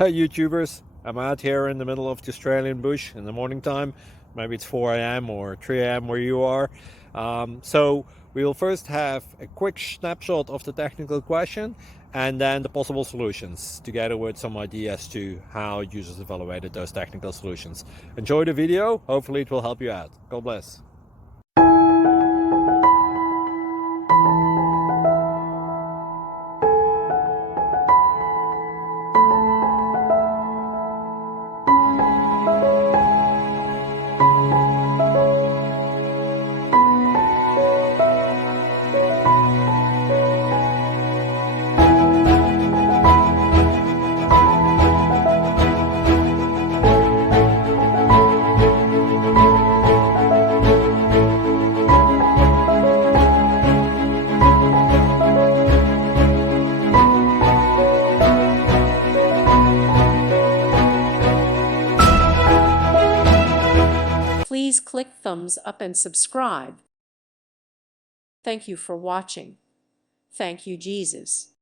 Hey YouTubers, I'm out here in the middle of the Australian bush in the morning time. Maybe it's 4 a.m. or 3 a.m. where you are. So we will first have a quick snapshot of the technical question and then the possible solutions, together with some ideas to how users evaluated those technical solutions. Enjoy the video, hopefully it will help you out. God bless. Please click thumbs up and subscribe. Thank you for watching. Thank you, Jesus.